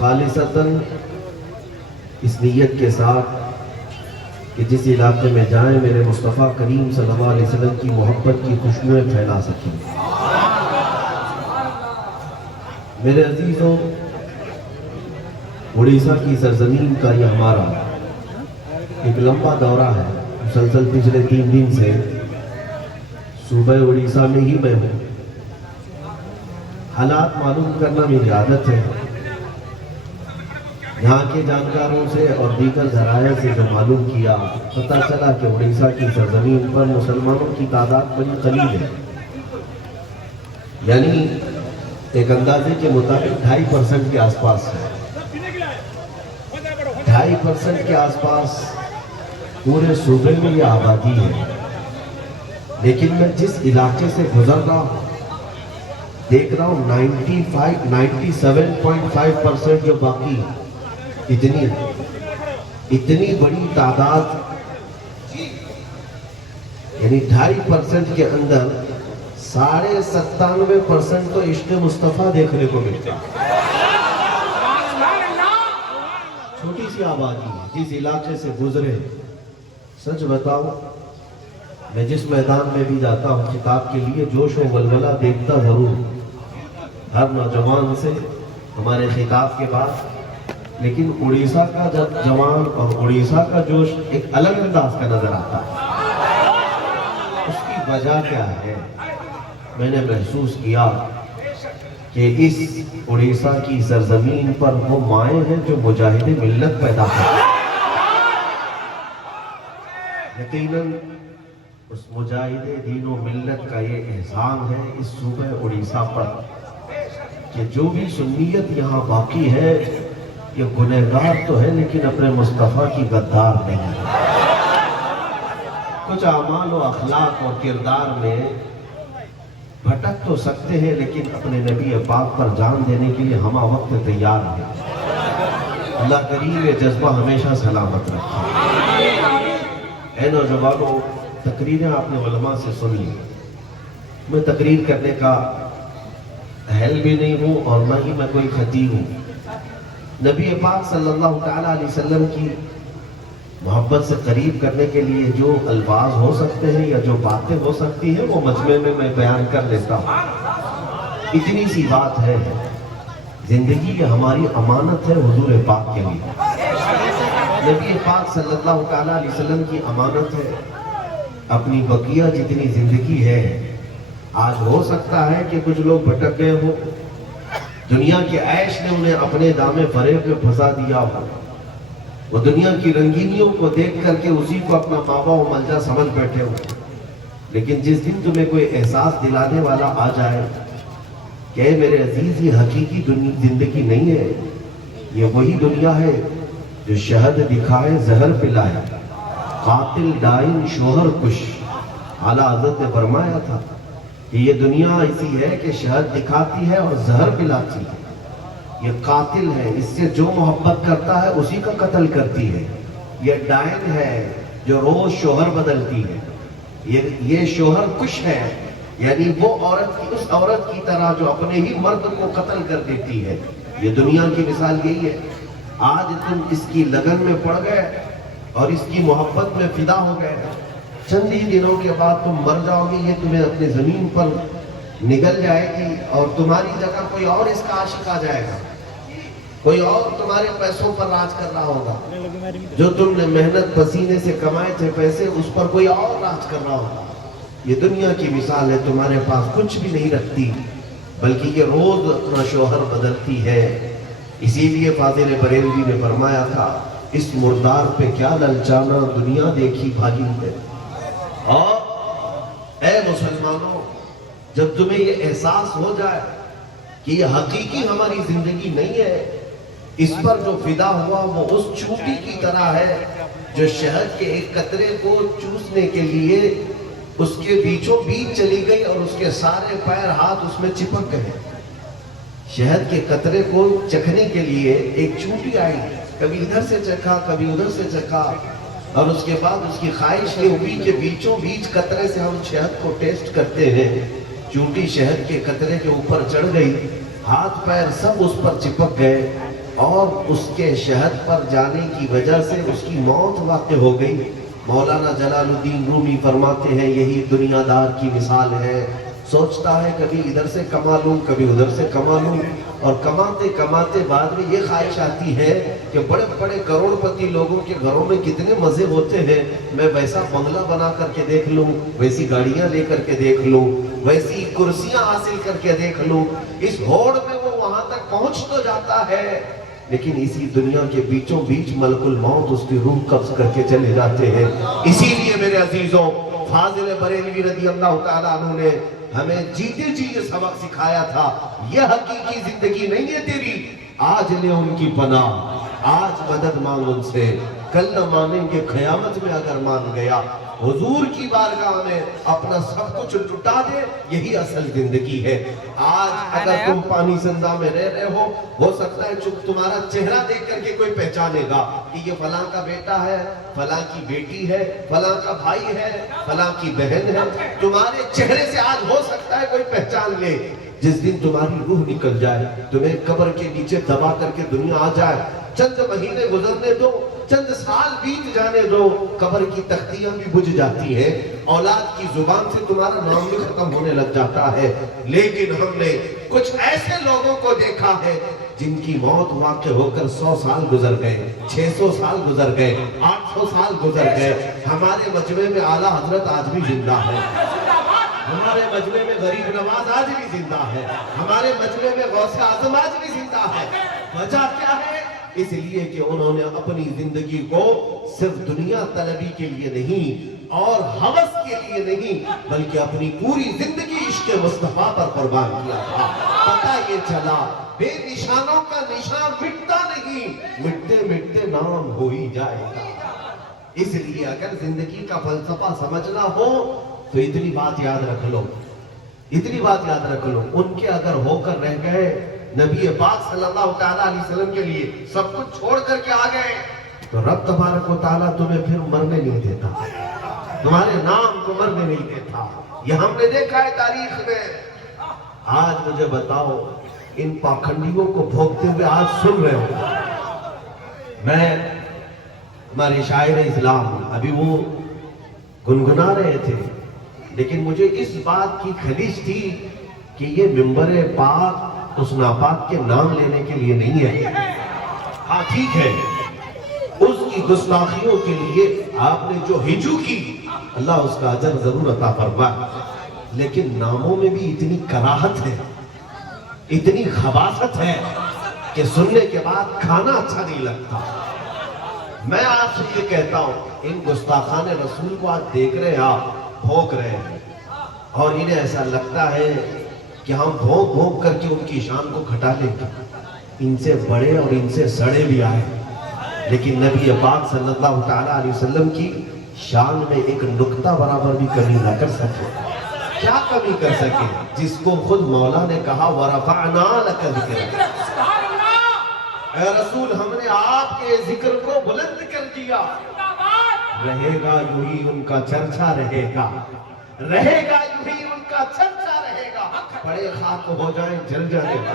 خالصتاً اس نیت کے ساتھ کہ جس علاقے میں جائیں میرے مصطفیٰ کریم صلی اللہ علیہ وسلم کی محبت کی خوشبوئیں پھیلا سکیں۔ میرے عزیزوں، اڑیسہ کی سرزمین کا یہ ہمارا ایک لمبا دورہ ہے۔ مسلسل پچھلے 3 دن سے صوبہ اڑیسہ میں ہی میں ہوں۔ حالات معلوم کرنا میری عادت ہے۔ یہاں کے جانکاروں سے اور دیگر ذرائع سے جو معلوم کیا، پتہ چلا کہ اڑیسہ کی سرزمین پر مسلمانوں کی تعداد بڑی قلیل ہے، یعنی ایک اندازے کے مطابق 2.5% کے آس پاس ہے۔ 2.5% کے آس پاس پورے صوبے میں یہ آبادی ہے۔ لیکن میں جس علاقے سے گزر رہا ہوں دیکھ رہا ہوں 97.5% جو باقی اتنی بڑی تعداد، یعنی 2.5% کے اندر 97.5% تو عشق مصطفیٰ دیکھنے کو ملتا ہے۔ چھوٹی سی آبادی ہے جس علاقے سے گزرے۔ سچ بتاؤں، میں جس میدان میں بھی جاتا ہوں خطاب کے لیے جوش و ولولہ دیکھتا ضرور ہر نوجوان سے ہمارے خطاب کے بعد، لیکن اڑیسہ کا جب جوان اور اڑیسہ کا جوش ایک الگ انداز کا نظر آتا ہے۔ اس کی وجہ کیا ہے؟ میں نے محسوس کیا کہ اس اڑیسہ کی سرزمین پر وہ مائیں ہیں جو مجاہد ملت پیدا کرتے ہیں۔ یقیناً اس مجاہد دین و ملت کا یہ احسان ہے اس صوبہ اڑیسہ پر کہ جو بھی سنیت یہاں باقی ہے یہ گنہگار تو ہے لیکن اپنے مصطفیٰ کی غدار نہیں ہے۔ کچھ اعمال و اخلاق اور کردار میں بھٹک تو سکتے ہیں لیکن اپنے نبی پاک پر جان دینے کے لیے ہمہ وقت تیار ہیں۔ اللہ کریم یہ جذبہ ہمیشہ سلامت رکھے۔ اے نوجوانوں، تقریریں آپ نے علماء سے سن لی۔ میں تقریر کرنے کا اہل بھی نہیں ہوں اور نہ ہی میں کوئی خطیب ہوں۔ نبی پاک صلی اللہ تعالیٰ علیہ وسلم کی محبت سے قریب کرنے کے لیے جو الفاظ ہو سکتے ہیں یا جو باتیں ہو سکتی ہیں وہ مجمع میں بیان کر لیتا ہوں۔ اتنی سی بات ہے، زندگی یہ ہماری امانت ہے حضور پاک کے لیے۔ نبی پاک صلی اللہ تعالیٰ علیہ وسلم کی امانت ہے۔ اپنی بقیہ جتنی زندگی ہے، آج ہو سکتا ہے کہ کچھ لوگ بھٹک گئے ہو، دنیا کے عیش نے انہیں اپنے دامے فریب میں پھنسا دیا ہو، وہ دنیا کی رنگینیوں کو دیکھ کر کے اسی کو اپنا ماوا و ملجا سمجھ بیٹھے ہو۔ لیکن جس دن تمہیں کوئی احساس دلانے والا آ جائے کہ میرے عزیز یہ حقیقی زندگی نہیں ہے، یہ وہی دنیا ہے جو شہد دکھائے زہر پلائے، قاتل ڈائن شوہر کش۔ اعلیٰ حضرت نے فرمایا تھا کہ یہ دنیا ایسی ہے کہ شہد دکھاتی ہے اور زہر پلاتی ہے، یہ قاتل ہے، اس سے جو محبت کرتا ہے اسی کا قتل کرتی ہے، یہ ڈائن ہے جو روز شوہر بدلتی ہے، یہ شوہر کش ہے، یعنی وہ عورت کی اس عورت کی طرح جو اپنے ہی مرد کو قتل کر دیتی ہے۔ یہ دنیا کی مثال یہی ہے۔ آج تم اس کی لگن میں پڑ گئے اور اس کی محبت میں فدا ہو گئے، چند ہی دنوں کے بعد تم مر جاؤ گے، یہ تمہیں اپنی زمین پر نگل جائے گی اور تمہاری جگہ کوئی اور اس کا عاشق آ جائے گا، کوئی اور تمہارے پیسوں پر راج کر رہا ہوگا، جو تم نے محنت پسینے سے کمائے تھے پیسے اس پر کوئی اور راج کر رہا ہوگا۔ یہ دنیا کی مثال ہے، تمہارے پاس کچھ بھی نہیں رکھتی بلکہ یہ روز اپنا شوہر بدلتی ہے۔ اسی لیے فاضل بریلوی نے فرمایا تھا، اس مردار پہ کیا للچانا، دنیا دیکھی بھاگی ہے۔ اور اے مسلمانوں، جب تمہیں یہ احساس ہو جائے کہ یہ حقیقی ہماری زندگی نہیں ہے، اس پر جو فدا ہوا وہ اس چونٹی کی طرح ہے جو شہد کے ایک قطرے کو چوسنے کے لیے اس کے بیچوں بیچ چلی گئی اور اس کے سارے پیر ہاتھ اس میں چپک گئے۔ شہد کے قطرے کو چکھنے کے لیے ایک چونٹی آئی، کبھی ادھر سے چکھا کبھی ادھر سے چکھا، اور اس کے بعد اس کی خواہش یہ ہوئی کہ بیچوں بیچ قطرے سے ہم شہد کو ٹیسٹ کرتے ہیں۔ چونٹی شہد کے قطرے کے اوپر چڑھ گئی، ہاتھ پیر سب اس پر چپک گئے، اور اس کے شہد پر جانے کی وجہ سے اس کی موت واقع ہو گئی۔ مولانا جلال الدین رومی فرماتے ہیں یہی دنیا دار کی مثال ہے، سوچتا ہے کبھی ادھر سے کما لوں کبھی ادھر سے کما لوں، اور کماتے کماتے بعد میں یہ خواہش آتی ہے کہ بڑے بڑے کروڑ پتی لوگوں کے گھروں میں کتنے مزے ہوتے ہیں، میں ویسا بنگلہ بنا کر کے دیکھ لوں، ویسی گاڑیاں لے کر کے دیکھ لوں، ویسی کرسیاں حاصل کر کے دیکھ لوں۔ اس ہوڑ میں وہ وہاں تک پہنچ تو جاتا ہے، لیکن اسی دنیا کے بیچوں بیچ ملک الموت اس کی روح قبض کر کے چلے جاتے ہیں۔ اسی لیے میرے عزیزوں، فاضل بریلوی رضی اللہ تعالیٰ عنہ نے ہمیں جیتے جی یہ سبق سکھایا تھا، یہ حقیقی زندگی نہیں ہے تیری، آج لے ان کی پناہ، آج مدد مانگ ان سے، کل نہ مانیں گے قیامت میں اگر مان گیا۔ حضور کی بارگاہ میں اپنا سب کچھ لٹا دے، یہی اصل زندگی ہے۔ آج اگر تم پانی زندہ میں رہ رہے ہو سکتا ہے تمہارا چہرہ دیکھ کر کے کوئی پہچانے گا کہ یہ فلاں کا بیٹا ہے، فلاں کی بیٹی ہے، فلاں کا بھائی ہے، فلاں کی بہن ہے، تمہارے چہرے سے آج ہو سکتا ہے کوئی پہچان لے۔ جس دن تمہاری روح نکل جائے، تمہیں قبر کے نیچے دبا کر کے دنیا آ جائے، چند مہینے گزرنے دو، چند سال بیت جانے دو، قبر کی تختیاں بھی بجھ جاتی ہیں، اولاد کی زبان سے تمہارا نام بھی ختم ہونے لگ جاتا ہے۔ لیکن ہم نے کچھ ایسے لوگوں کو دیکھا ہے جن کی موت واقع ہو کر 100 سال گزر گئے، 600 سال گزر گئے، 800 سال گزر گئے۔ ہمارے مجمع میں اعلیٰ حضرت آج بھی زندہ ہے، ہمارے مجمع میں غریب نواز آج بھی زندہ ہے، ہمارے مجمع میں غوث اعظم آج بھی زندہ ہے۔ وجہ کیا ہے؟ اس لیے کہ انہوں نے اپنی زندگی کو صرف دنیا طلبی کے لیے نہیں اور ہوس کے لیے نہیں بلکہ اپنی پوری زندگی عشق مصطفیٰ پر قربان کیا تھا۔ پتہ یہ چلا بے نشانوں کا نشان مٹتا نہیں، مٹتے مٹتے نام ہو ہی جائے گا۔ اس لیے اگر زندگی کا فلسفہ سمجھنا ہو تو اتنی بات یاد رکھ لو، اتنی بات یاد رکھ لو، ان کے اگر ہو کر رہ گئے نبی پاک صلی اللہ تعالیٰ علیہ وسلم کے لیے سب کچھ چھوڑ کر کے آ گئے تو رب تبارک و تعالیٰ تمہیں پھر مرنے نہیں دیتا، تمہارے نام کو مرنے نہیں دیتا۔ یہ ہم نے دیکھا ہے تاریخ میں۔ آج مجھے بتاؤ ان پاکھنڈیوں کو بھوکتے ہوئے آج سن رہے ہو، میں ہمارے شاعر اسلام ابھی وہ گنگنا رہے تھے، لیکن مجھے اس بات کی خلیج تھی کہ یہ منبر پاک اس ناپاک کے نام لینے کے لیے نہیں ہے۔ ہاں ٹھیک ہے، اس کی گستاخیوں کے لیے آپ نے جو ہجو کی اللہ اس کا اجر ضرور عطا فرمائے، لیکن ناموں میں بھی اتنی کراہت ہے، اتنی خباثت ہے کہ سننے کے بعد کھانا اچھا نہیں لگتا۔ میں آپ سے یہ کہتا ہوں ان گستاخان رسول کو آج دیکھ رہے ہیں، آپ بھونک رہے ہیں اور انہیں ایسا لگتا ہے کہ ہم بھونک بھونک کر کے ان کی شان کو گھٹا لیں گے۔ ان سے بڑے اور ان سے سڑے بھی آئے، لیکن نبی پاک صلی اللہ تعالیٰ علیہ وسلم کی شان میں ایک نقطہ برابر بھی کمی نہ کر سکے۔ کیا کمی کر سکے جس کو خود مولا نے کہا وَرَفَعْنَا لَكَ ذِكْرَكَ، اے رسول ہم نے آپ کے ذکر کو بلند کر دیا۔ رہے گا یوں ہی ان کا چرچا رہے گا، رہے گا یوں ہی ان کا چرچا رہے گا، پڑے خاک ہو جائیں جل جائیں گا،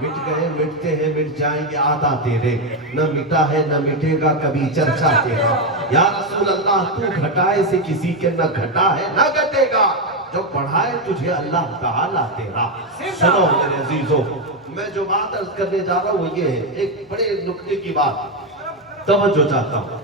مٹ گئے مٹتے ہیں مٹ جائیں گے آتا تیرے، نہ مٹا ہے نہ مٹے گا کبھی چرچا تیرا۔ یا رسول اللہ تو گھٹائے سے کسی کے نہ گھٹا ہے نہ گھٹے گا، جو پڑھائے تجھے اللہ تعالیٰ تیرا۔ سنو میرے عزیزوں، میں جو بات عرض کرنے جا رہا ہوں وہ یہ ہے، ایک بڑے نکتے کی بات توجہ چاہتا ہوں۔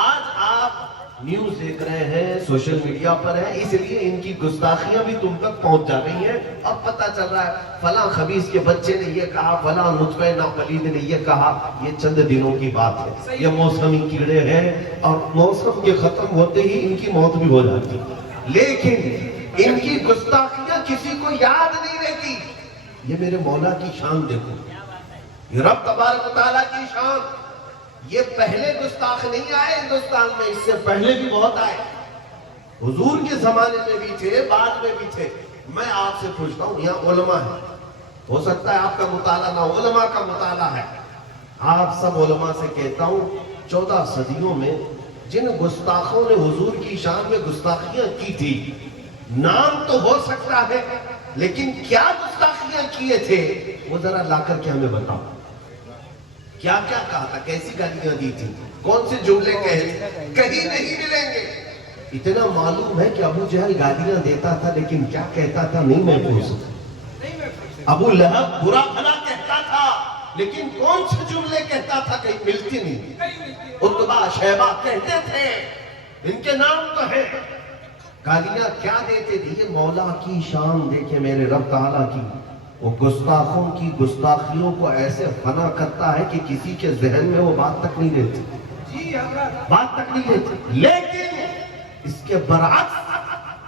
آج آپ نیوز دیکھ رہے ہیں، سوشل میڈیا پر ہے، اس لیے ان کی گستاخیاں بھی تم تک پہنچ جا رہی ہیں۔ اب پتہ چل رہا ہے فلاں خبیث کے بچے نے یہ کہا، فلاں نطفہ ناپلید نے یہ کہا۔ یہ چند دنوں کی بات ہے، یہ موسمی کیڑے ہیں اور موسم کے ختم ہوتے ہی ان کی موت بھی ہو جاتی، لیکن ان کی گستاخیاں کسی کو یاد نہیں رہتی۔ یہ میرے مولا کی شان دیکھو، یہ رب تبارک و تعالیٰ کی شان۔ یہ پہلے گستاخ نہیں آئے ہندوستان میں، اس سے پہلے بھی بہت آئے، حضور کے زمانے میں بھی تھے، بعد میں بھی تھے۔ میں آپ سے پوچھتا ہوں، یہاں علماء ہیں، ہو سکتا ہے آپ کا مطالعہ نہ ہو، علماء کا مطالعہ ہے۔ آپ سب علماء سے کہتا ہوں 14 صدیوں میں جن گستاخوں نے حضور کی شان میں گستاخیاں کی تھی، نام تو ہو سکتا ہے لیکن کیا گستاخیاں کیے تھے وہ ذرا لا کر کے ہمیں بتاؤ۔ کیا کیا کہا تھا، کیسی گالیاں دی تھی، کون سے جملے کہے، کہیں نہیں ملیں گے۔ اتنا معلوم ہے کہ ابو جہل گالیاں دیتا تھا لیکن کیا کہتا تھا نہیں محفوظ۔ ابو لہب برا بھلا کہتا تھا لیکن کون سے جملے کہتا تھا کہیں ملتی نہیں۔ عتبہ شیبہ کہتے تھے، ان کے نام تو ہے، گالیاں کیا دیتے تھے۔ یہ مولا کی شان دیکھے میرے رب تعالیٰ کی، وہ گستاخوں کی گستاخیوں کو ایسے فنا کرتا ہے کہ کسی کے ذہن میں وہ بات تک نہیں رہتی، بات تک نہیں رہتی۔ لیکن اس کے برعکس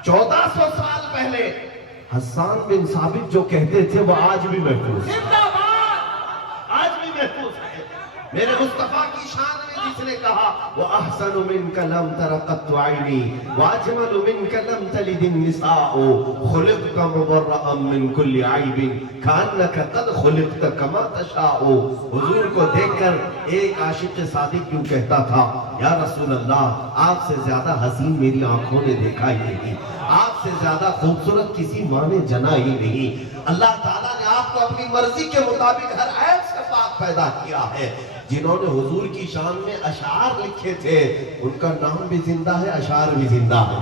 1400 سال پہلے حسان بن ثابت جو کہتے تھے وہ آج بھی محفوظ ہے، آج بھی محفوظ ہے۔ میرے مصطفیٰ کی شان میں جس نے کہا وَأَحْسَنُ مِنْكَ لَمْ تَرَ قَطُّ عَيْنِي وَأَجْمَلُ مِنْكَ لَمْ تَلِدِ النِّسَاءُ خُلِقْتَ مُبَرَّأً مِنْ كُلِّ عَيْبٍ كَأَنَّكَ قَدْ خُلِقْتَ كَمَا تَشَاءُ۔ حضور کو دیکھ کر ایک عاشق صادق کیوں کہتا تھا یا رسول اللہ آپ سے زیادہ حسین میری آنکھوں نے دیکھا ہی نہیں، آپ سے زیادہ خوبصورت کسی ماں نے جنا ہی نہیں۔ اللہ تعالیٰ نے آپ کو اپنی مرضی کے مطابق ہر عیب سے پاک پیدا کیا ہے۔ جنہوں نے حضور کی شان میں اشعار لکھے تھے ان کا نام بھی زندہ ہے، اشعار بھی زندہ ہے۔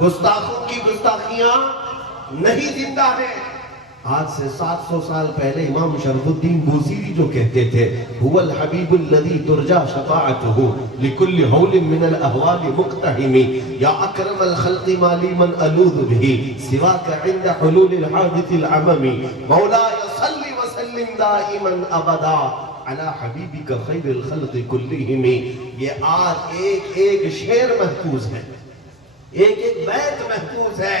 گستاخوں کی گستاخیاں نہیں زندہ ہیں۔ آج سے 700 سال پہلے امام شرف الدین بوسیری جو کہتے تھے هو الحبیب الذی ترجا شفاعته لكل حول من الاحوال مقتحم یا اکرم الخلق مالی من الوذ به سواك عند حلول الحادث العمم مولاي صل وسلم دائما ابدا علی حبیبک خیر الخلق کلہم۔ یہ آج ایک ایک شعر محفوظ ہے، ایک ایک بیت محفوظ ہے،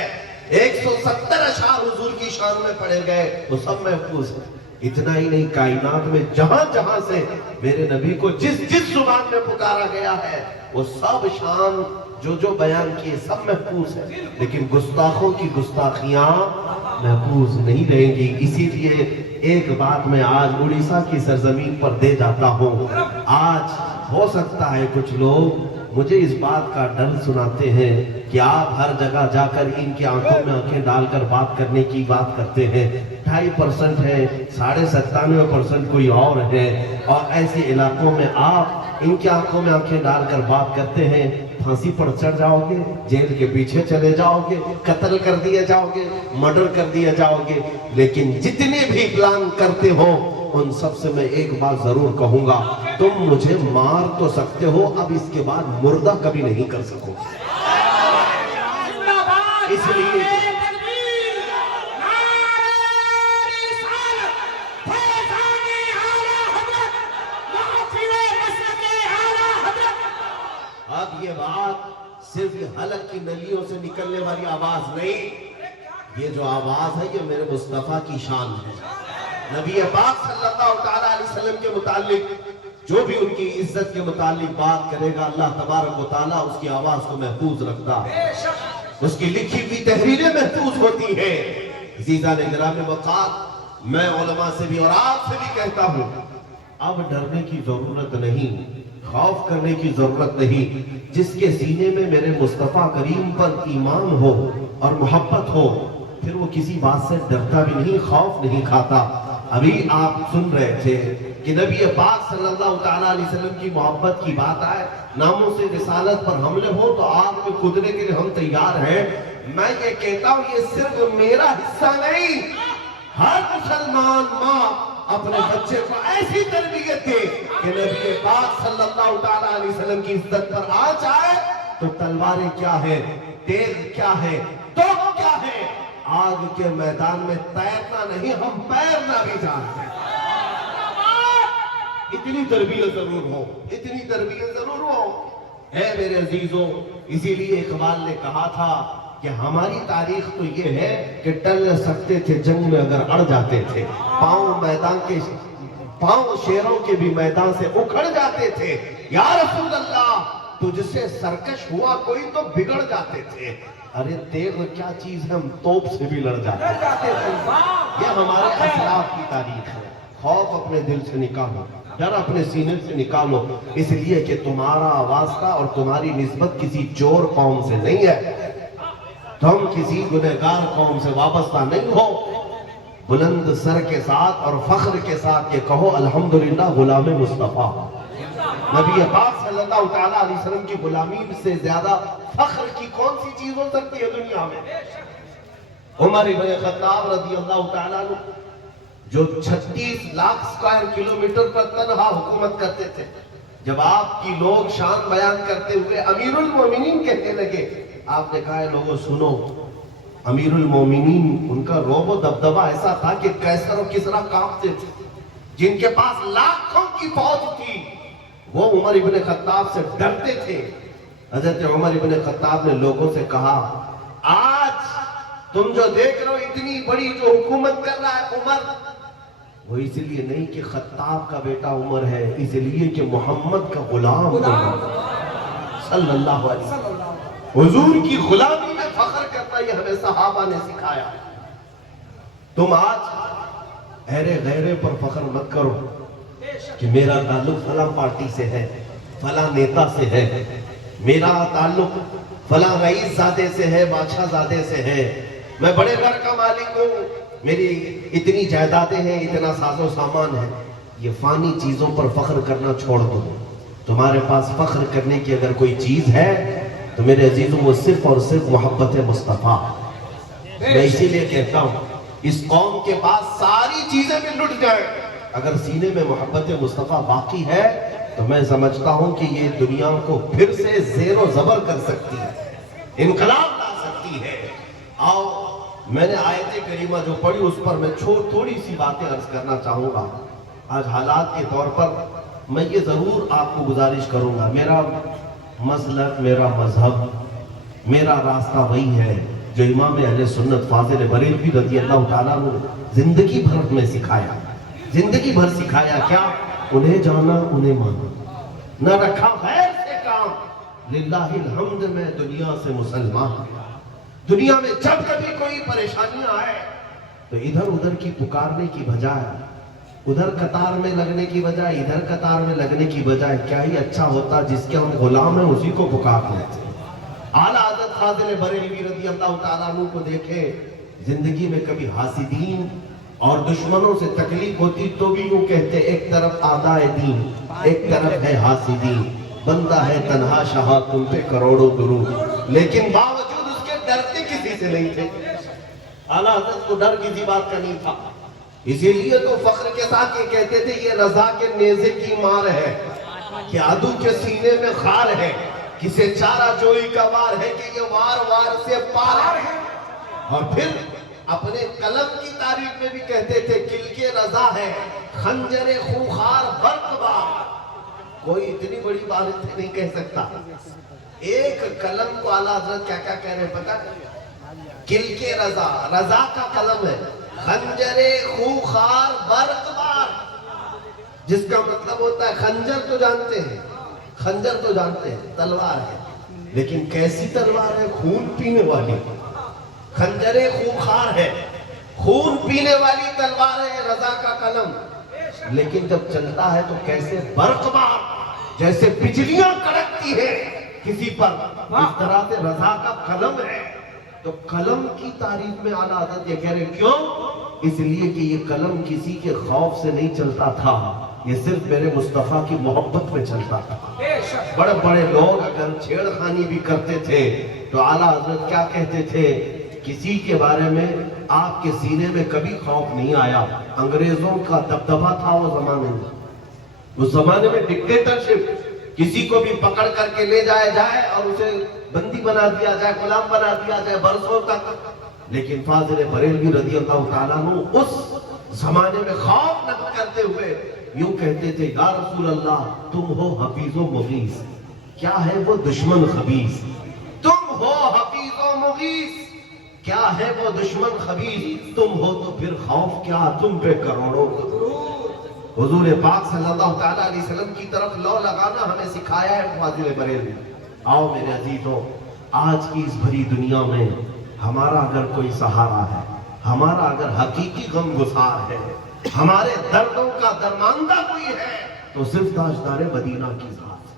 170 اشعار حضور کی شان میں پڑھے گئے وہ سب محفوظ ہیں۔ اتنا ہی نہیں، کائنات میں جہاں جہاں سے میرے نبی کو جس جس زبان میں پکارا گیا ہے وہ سب شان جو بیان کیے سب محفوظ ہیں، لیکن گستاخوں کی گستاخیاں محفوظ نہیں رہیں گی۔ اسی لیے ایک بات میں آج اڑیسہ کی سرزمین پر دے جاتا ہوں۔ آج ہو سکتا ہے کچھ لوگ مجھے اس بات کا ڈر سناتے ہیں کہ آپ ہر جگہ جا کر ان کی آنکھوں میں آنکھیں ڈال کر بات کرنے کی بات کرتے ہیں، 2.5% ہے، 97% کوئی اور ہے، اور ایسے علاقوں میں آپ ان کی آنکھوں میں آنکھیں ڈال کر بات کرتے ہیں، پھانسی پر چڑھ جاؤ گے، جیل کے پیچھے چلے جاؤ گے، قتل کر دیا جاؤ گے، مرڈر کر دیا جاؤ گے۔ لیکن جتنے بھی پلان کرتے ہو ان سب سے میں ایک بات ضرور کہوں گا، تم مجھے مار تو سکتے ہو، اب اس کے بعد مردہ کبھی نہیں کر سکو۔ اس لیے اب یہ بات صرف حلق کی نلیوں سے نکلنے والی آواز نہیں، یہ جو آواز ہے یہ میرے مصطفیٰ کی شان ہے۔ نبی پاک صلی اللہ علیہ وسلم کے متعلق جو بھی ان کی عزت کے متعلق بات کرے گا اللہ تبارک و تعالیٰ اس کی آواز کو محفوظ رکھتا ہے، اس کی لکھی ہوئی تحریریں محفوظ ہوتی ہیں۔ عزیزان گرامی وقار، میں علماء سے بھی اور آپ سے بھی کہتا ہوں اب ڈرنے کی ضرورت نہیں، خوف کرنے کی ضرورت نہیں۔ جس کے سینے میں میرے مصطفیٰ کریم پر ایمان ہو اور محبت ہو پھر وہ کسی بات سے ڈرتا بھی نہیں، خوف نہیں کھاتا۔ ابھی آپ سن رہے تھے کہ نبی پاک صلی اللہ علیہ وسلم کی محبت کی بات آئے، ناموں سے رسالت پر حملے ہو تو آگ میں کودنے کے لیے ہم تیار ہیں۔ میں یہ کہتا ہوں یہ صرف میرا حصہ نہیں، ہر مسلمان ماں اپنے بچے کو ایسی تربیت دے کہ نبی پاک صلی اللہ علیہ وسلم کی عزت پر آ جائے تو تلواریں کیا ہے، تیغ کیا ہے، توپ کیا ہے، آگ کے میدان میں تیرنا نہیں ہم پیرنا بھی جانتے ہیں۔ اتنی تربیت ضرور ہو، اتنی تربیت ضرور ہو اے میرے عزیزوں۔ اسی لیے اقبال نے کہا تھا کہ ہماری تاریخ تو یہ ہے کہ ٹل سکتے تھے جنگ میں اگر اڑ جاتے تھے، پاؤں شیروں کے بھی میدان سے اکھڑ جاتے تھے۔ یا رسول اللہ تجھ سے سرکش ہوا کوئی تو بگڑ جاتے تھے۔ ارے تیغ کیا چیز ہے، ہم توپ سے بھی لڑ جاتے تھے۔ یہ ہمارے اسلاف کی تاریخ ہے۔ خوف اپنے دل سے نکالو، ڈر اپنے سینے سے نکالو، اس لیے کہ تمہارا واسطہ اور تمہاری نسبت کسی چور قوم سے نہیں ہے، تم کسی گنہگار قوم سے وابستہ نہیں ہو۔ بلند سر کے ساتھ اور فخر کے ساتھ یہ کہو الحمدللہ غلام مصطفیٰ. نبی پاک صلی اللہ تعالیٰ علیہ وسلم کی غلامی سے زیادہ فخر کی کون سی چیز ہو سکتی ہے دنیا میں؟ عمر ابن خطاب رضی اللہ تعالیٰ عنہ جو 36 لاکھ اسکوائر کلومیٹر پر تنہا حکومت کرتے تھے، جب آپ کی لوگ شان بیان کرتے ہوئے امیر المومنین کہنے لگے، آپ نے کہا ہے لوگوں سنو، امیر المومنین ان کا روب و دبدبہ ایسا تھا کہ قیصر و کسریٰ کانپتے تھے. جن کے پاس لاکھوں کی فوج تھی وہ عمر ابن خطاب سے ڈرتے تھے. حضرت عمر ابن خطاب نے لوگوں سے کہا آج تم جو دیکھ رہے ہو اتنی بڑی جو حکومت کر رہا ہے عمر، وہ اس لیے نہیں کہ خطاب کا بیٹا عمر ہے، اس لیے کہ محمد کا غلام عمر صلی اللہ علیہ وسلم. حضور کی غلامی میں فخر کرنا یہ ہمیں صحابہ نے سکھایا. تم آج اہرے غیرے پر فخر مت کرو کہ میرا تعلق فلاں پارٹی سے ہے، فلاں نیتا سے ہے، میرا تعلق فلاں رئیس زادے سے ہے، بادشاہ زادے سے ہے، میں بڑے گھر کا مالک ہوں، میری اتنی جائیدادیں ہیں، اتنا ساز و سامان ہے. یہ فانی چیزوں پر فخر کرنا چھوڑ دو. تمہارے پاس فخر کرنے کی اگر کوئی چیز ہے تو میرے عزیزوں وہ صرف اور صرف محبت مصطفیٰ. میں اسی لیے کہتا ہوں اس قوم کے پاس ساری چیزیں بھی لٹ جائیں، اگر سینے میں محبت مصطفیٰ باقی ہے تو میں سمجھتا ہوں کہ یہ دنیا کو پھر سے زیر و زبر کر سکتی ہے، انقلاب لا سکتی ہے. آؤ میں نے آیت کریمہ جو پڑھی اس پر میں تھوڑی سی باتیں عرض کرنا چاہوں گا. آج حالات کے طور پر میں یہ ضرور آپ کو گزارش کروں گا، میرا مسلک، میرا مذہب، میرا راستہ وہی ہے جو امام اہل سنت فاضل بریلوی رضی اللہ تعالیٰ نے زندگی بھر میں سکھایا. زندگی بھر سکھایا کیا؟ انہیں جانا، انہیں مانا، نہ رکھا غیر سے کام. للہ الحمد میں دنیا سے مسلمان ہوں. دنیا میں جب کبھی کوئی پریشانیاں آئے تو ادھر ادھر کی پکارنے کی بجائے، ادھر قطار میں لگنے کی بجائے ادھر قطار میں لگنے کی بجائے کیا ہی اچھا ہوتا جس کے ہم غلام ہیں اسی کو پکار لیتے. اعلیٰ حضرت فاضل بریلوی رضی اللہ تعالیٰ عنہ کو دیکھے، زندگی میں کبھی حاسدین اور دشمنوں سے تکلیف ہوتی تو بھی یوں کہتے ایک طرف اعدائے دین، ایک طرف ہے حاسدین، بندہ ہے تنہا شاہ تم پہ کروڑوں درود. لیکن باوجود اس کے ڈرتے کسی سے نہیں تھے. اعلیٰ حضرت کو ڈر کسی بات کا نہیں تھا، اسی لیے تو فخر کے ساتھ یہ کہتے تھے یہ رضا کے نیزے کی مار ہے کہ عدو کے سینے میں خار ہے، کسے چارہ جوئی کا وار ہے کہ یہ وار وار سے پار ہے. اور پھر اپنے قلم کی تعریف میں بھی کہتے تھے کلک رضا ہے خنجر خوخار برق بار. کوئی اتنی بڑی بات نہیں کہہ سکتا. ایک قلم کو اعلیٰ حضرت کیا کیا کہہ رہے ہیں پتہ؟ کلک رضا، رضا کا قلم ہے، خنجر خوخار برق بار، جس کا مطلب ہوتا ہے خنجر تو جانتے ہیں، خنجر تو جانتے ہیں تلوار ہے، لیکن کیسی تلوار ہے؟ خون پینے والی. خنجر خوخار ہے، خون پینے والی تلوار ہے رضا کا قلم. لیکن جب چلتا ہے تو کیسے برق بار، جیسے بجلیاں کڑکتی ہے کسی پر، اس طرح سے رضا کا قلم ہے. تو قلم کی تعریف میں اعلیٰ حضرت یہ کہہ رہے کیوں؟ اس لیے کہ یہ قلم کسی کے خوف سے نہیں چلتا تھا، یہ صرف میرے مصطفیٰ کی محبت میں چلتا تھا. بڑے بڑے لوگ اگر چھیڑ خانی بھی کرتے تھے تو اعلیٰ حضرت کیا کہتے تھے؟ کسی کے بارے میں آپ کے سینے میں کبھی خوف نہیں آیا. انگریزوں کا دبدبہ تھا وہ زمانے میں، اس زمانے میں ڈکٹیٹرشپ، کسی کو بھی پکڑ کر کے لے جائے اور اسے بندی بنا دیا جائے، غلام بنا دیا جائے برسوں تک. لیکن فاضل بریلوی رضی اللہ تعالیٰ عنہ اس زمانے میں خوف نہ کرتے ہوئے یوں کہتے تھے یا رسول اللہ تم ہو حفیظ و مغیث. کیا ہے وہ دشمن خبیث؟ تم ہو حفیظ و مغیث. کیا ہے وہ دشمن خبیث؟ تم ہو تو پھر خوف کیا، تم پہ کروڑوں کو درود. حضور پاک صلی اللہ تعالیٰ علیہ وسلم کی طرف لو لگانا ہمیں سکھایا ہے فاضل بریلوی. آؤ میرے عزیزوں، آج کی اس بھری دنیا میں ہمارا اگر کوئی سہارا ہے، ہمارا اگر حقیقی غم گسار ہے، ہمارے دردوں کا درماندہ کوئی ہے تو صرف تاجدار مدینہ کی ذات.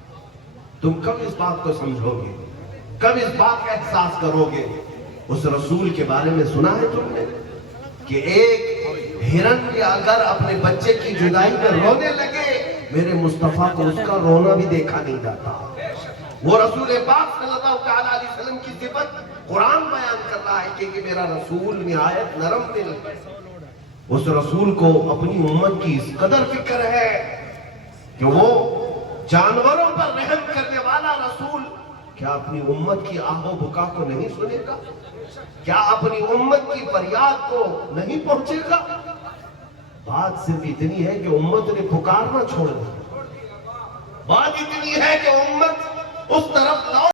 تم کب اس بات کو سمجھو گے؟ کب اس بات کا احساس کرو گے؟ اس رسول کے بارے میں سنا ہے تم نے کہ ایک ہرن کے اگر اپنے بچے کی جدائی میں رونے لگے، میرے مصطفیٰ کو اس کا رونا بھی دیکھا نہیں جاتا۔ وہ رسول پاک صلی اللہ تعالیٰ علیہ وسلم کی صفت قرآن بیان کر رہا ہے کہ میرا رسول نہایت نرم دل ہے۔ اس رسول کو اپنی امت کی اس قدر فکر ہے کہ وہ جانوروں پر رحم کرنے والا رسول کیا اپنی امت کی آہ و بکا کو نہیں سنے گا؟ کیا اپنی امت کی فریاد کو نہیں پہنچے گا؟ بات صرف اتنی ہے کہ امت نے پکارنا چھوڑ دیا، بات اتنی ہے کہ امت اس طرف